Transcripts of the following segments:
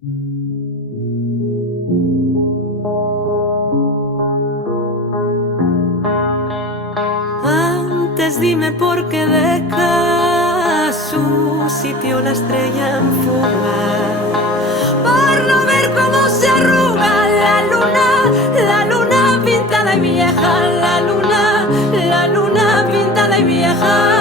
Antes dime por qué deja su sitio la estrella en fuga, por no ver cómo se arruga la luna pintada y vieja, la luna pintada y vieja.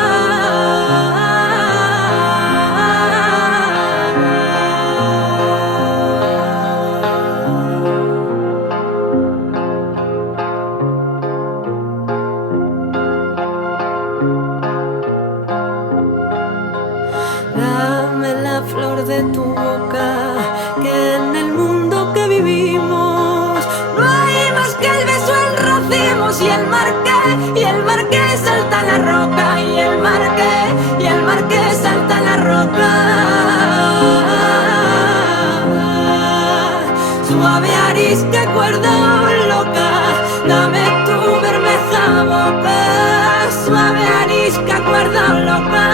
Dame la flor de tu boca, que en el mundo que vivimos no hay más que el beso en racimos y el mar que salta la roca y el mar que salta la roca. Suave arisca, cuerda loca, dame tu bermeja boca. Suave arisca, cuerda loca,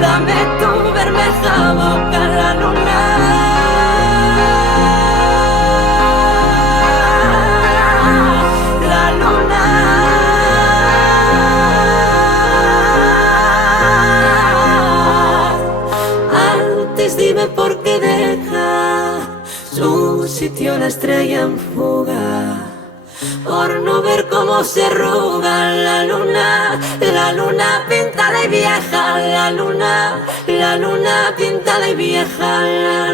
dame tu bermeja boca, la luna. La luna. Antes dime por qué deja su sitio la estrella en fuga, por no ver cómo se arruga la luna pintada y vieja, la luna pintada y vieja, la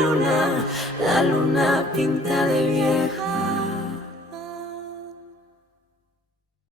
luna pintada y vieja.